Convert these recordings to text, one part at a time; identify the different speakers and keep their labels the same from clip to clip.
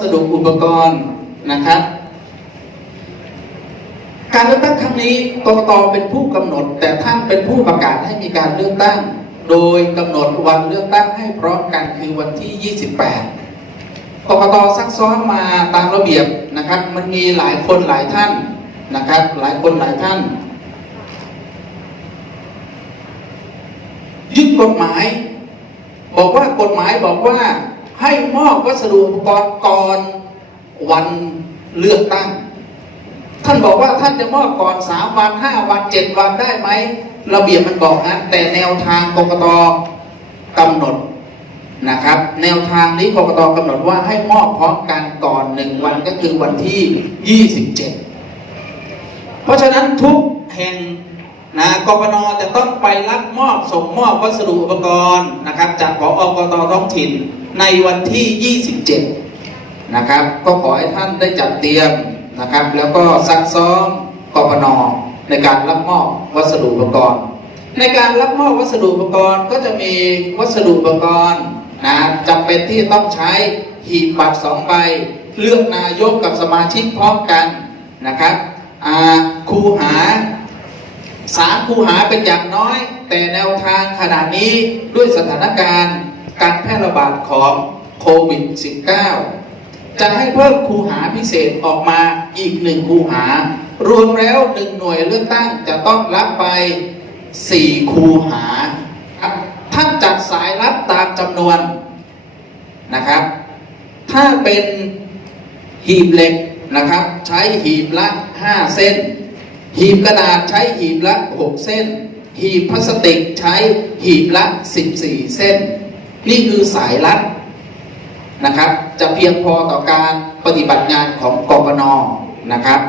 Speaker 1: สดุอุปกรณ์นะครับ การเลือกตั้งครั้งนี้กกตเป็นผู้กำหนด แต่ท่านเป็นผู้ประกาศให้มีการเลือกตั้ง โดยกำหนดวันเลือกตั้งให้พร้อมกันคือวันที่ 28กกตซักซ้อมมาตามระเบียบนะครับ มันมีหลายคนหลายท่านนะครับ หลายคนหลายท่าน ยึดกฎหมาย บอกว่ากฎหมายบอกว่า ให้มอบวัสดุอุปกรณ์ก่อนวันเลือกตั้ง ท่านบอกว่าท่านจะมอบก่อนสามวันห้าวันเจ็ดวันได้ไหมระเบียบมันบอกนะแต่แนวทางกกตกำหนดนะครับ แนวทางนี้กกตกำหนดว่าให้มอบพร้อมกันก่อนหนึ่งวันก็คือวันที่ยี่สิบเจ็ดเพราะฉะนั้นทุกแห่งนะกปนจะต้องไปรับมอบส่งมอบวัสดุอุปกรณ์ นะครับจากผอกตท้องถิ่นในวันที่ 27 นะครับ ก็ขอให้ท่านได้จัดเตรียมนะครับ แล้วก็ซักซ้อมกปนในการรับมอบวัสดุอุปกรณ์ ในการรับมอบวัสดุอุปกรณ์ก็จะมีวัสดุอุปกรณ์นะจำเป็นที่ต้องใช้หีบบัตรสองใบเลือกนายกกับสมาชิกพร้อมกันนะครับอ่า คูหาเป็นอย่างน้อย แต่แนวทางขณะนี้ด้วยสถานการณ์การแพร่ระบาดของโควิด -19 จะให้เพิ่มคูหาพิเศษออกมาอีกหนึ่งคูหา รวมแล้วหนึ่งหน่วยเลือกตั้งจะต้องรับไปสี่คูหาครับท่านจัดสายรับตามจำนวนนะครับ ถ้าเป็นหีบเหล็กนะครับ ใช้หีบละ 5 เส้น หีบกระดาษใช้หีบละ 6 เส้น หีบพลาสติกใช้หีบละ 14 เส้น นี่คือสายรัดนะครับ จะเพียงพอต่อการปฏิบัติงานของกบนนะครับ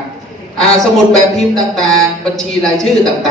Speaker 1: อาสมุดแบบพิมพ์ต่างๆ บัญชีรายชื่อต่างๆ